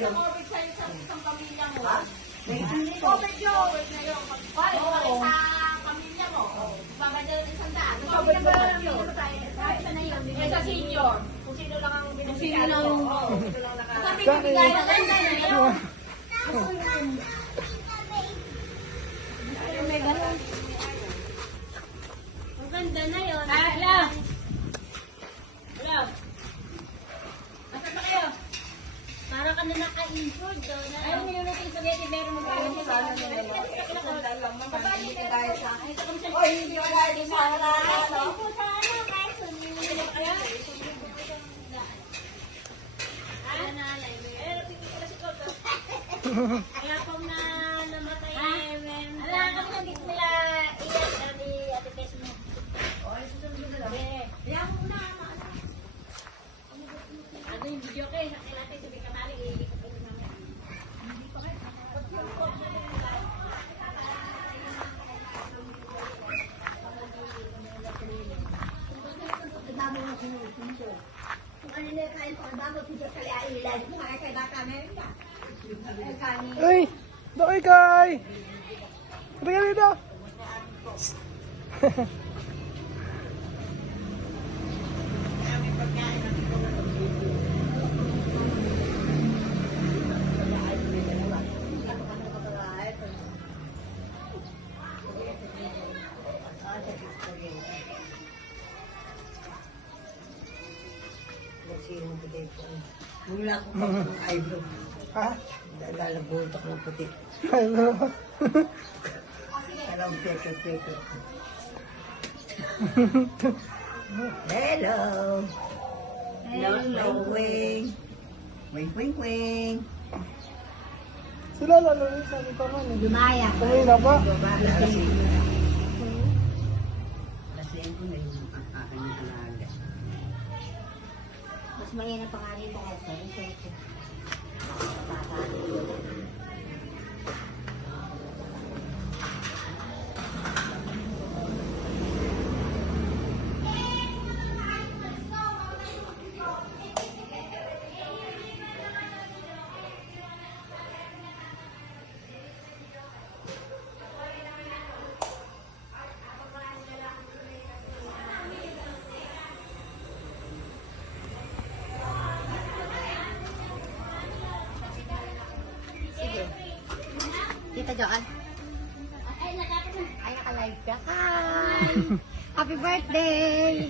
COVID sa isang pamilya mo. COVID yun. Ay, sa pamilya mo. Babadala ng isang daan. COVID ba na yun? Sa senior. Kung sino lang ang binibigay. Sino lang nakakabigay. Ang ganda na yun. Hello. Hello. Nasaan ba kayo? Para ka na naka-insured doon. Ayaw minunod yung spaghetti pero magkakaroon sa sana nila. Oy, hindi wala din sa harap. Kaya kung namatay wala kami nandito nila iyan ate Tess mo. Kaya mo na. Ano yung video kayo? Sa natin sabi ka mali iikot ko namin. Uy! Doy kay! Tingnan dito! Wala akong pang eyebrow. Ha? Lalabuntok ng puti. Ano? Alam, peke. Hello! Hello, wing. Wing. Sila lalo rin sa ito man. Lumaya. Kumain na ba? Lasing ko na yung aking alaga. Mas maingat pa nga rin kung ito. Tita Joan. Ay, naka-live ka. Hi! Happy birthday!